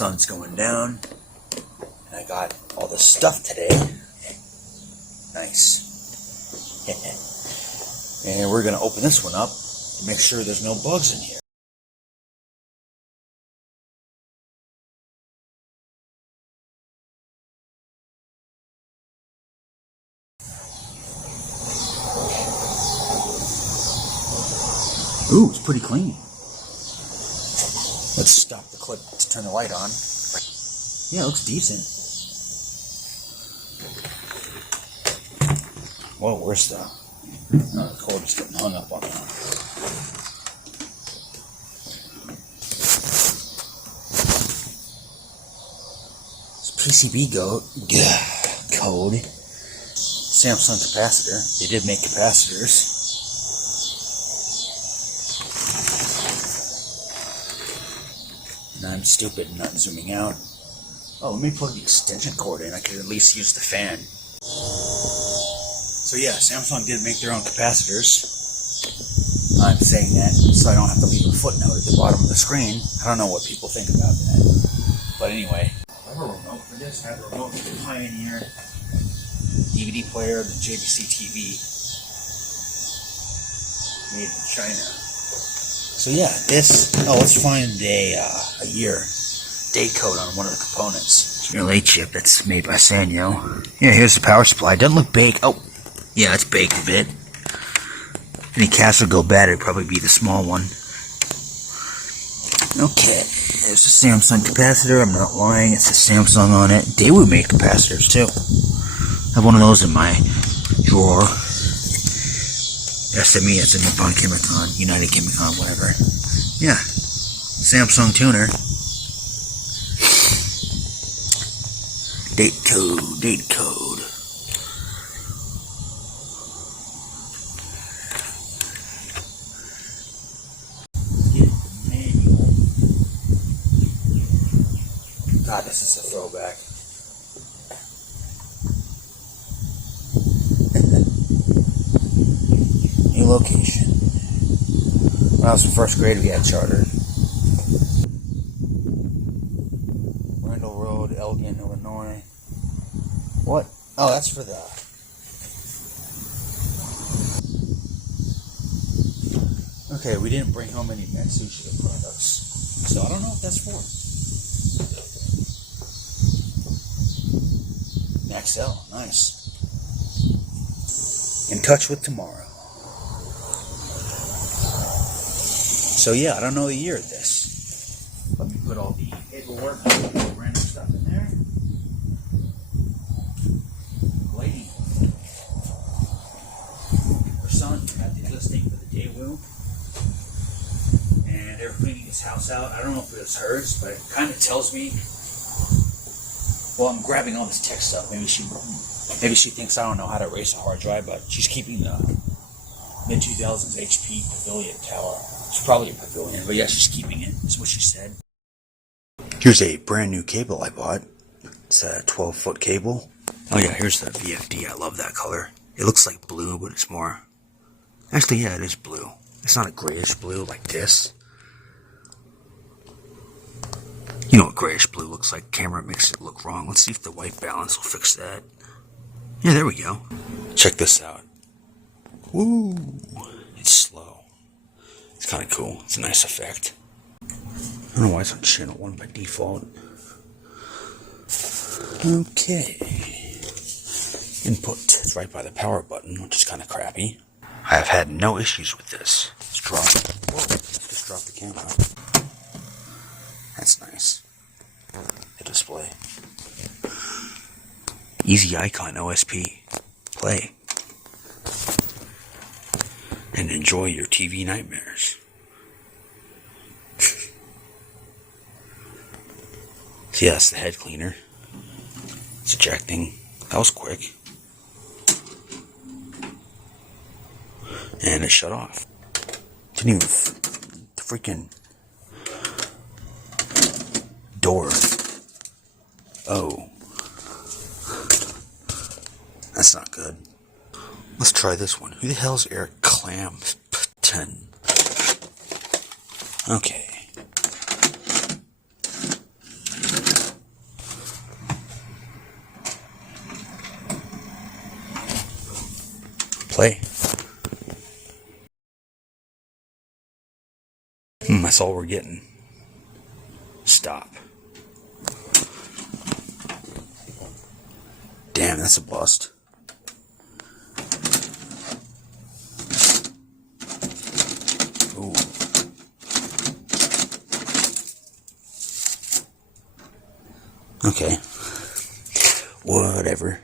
sun's going down, and I got all this stuff today. Nice. And we're going to open this one up and make sure there's no bugs in here. Ooh, it's pretty clean. Let's stop the clip to turn the light on. Yeah, it looks decent. Whoa, where's the... Oh, the cord is getting hung up on that. It's PCB code. Samsung capacitor. They did make capacitors. And I'm stupid and not zooming out. Oh, let me plug the extension cord in. I could at least use the fan. So yeah, Samsung did make their own capacitors. I'm saying that so I don't have to leave a footnote at the bottom of the screen. I don't know what people think about that. But anyway, I have a remote for this. I have a remote for the Pioneer DVD player, the JVC TV. Made in China. So yeah, this, let's find a year date code on one of the components. Relay chip that's made by Sanyo. Yeah, here's the power supply. Doesn't look baked. Oh, yeah, it's baked a bit. Any cast would go bad, it'd probably be the small one. Okay, there's the Samsung capacitor. I'm not lying, it's a Samsung on it. They would make capacitors too. I have one of those in my drawer. SME, it's a Nippon Chemicon, United Chemicon, whatever. Yeah, Samsung tuner. Date code. Get the manual. God, this is a throwback. New location. When I was in first grade, we had charter. Randall Road, Elgin, Illinois. What? Oh, that's for the... Okay, we didn't bring home any Matsushita products. So I don't know what that's for. Maxell, nice. In touch with tomorrow. So yeah, I don't know the year of this. Let me put all the paperwork and random stuff in there. Lady. Her son had the listing for the Daewoo. And they were cleaning his house out. I don't know if it was hers, but it kind of tells me. Well, I'm grabbing all this tech stuff. Maybe she thinks I don't know how to erase a hard drive, but she's keeping the mid-2000s HP Pavilion tower. It's probably a Pavilion, but yeah, she's keeping it. That's what she said. Here's a brand new cable I bought. It's a 12-foot cable. Oh yeah, here's the VFD. I love that color. It looks like blue, but it's more... Actually, yeah, it is blue. It's not a grayish blue like this. You know what grayish blue looks like. Camera makes it look wrong. Let's see if the white balance will fix that. Yeah, there we go. Check this out. Woo! It's slow. It's kind of cool. It's a nice effect. I don't know why it's on channel 1 by default. Okay. Input. It's right by the power button, which is kind of crappy. I have had no issues with this. Let's drop it. Whoa, let's just drop the camera. That's nice. The display. Easy icon OSP. Play. And enjoy your TV nightmares. So yeah, that's the head cleaner. It's ejecting. That was quick. And it shut off. Didn't even... the freaking... door. Oh. That's not good. Let's try this one. Who the hell's Eric Clampton? Okay. That's all we're getting. Stop. Damn, that's a bust. Ooh. Okay. Whatever.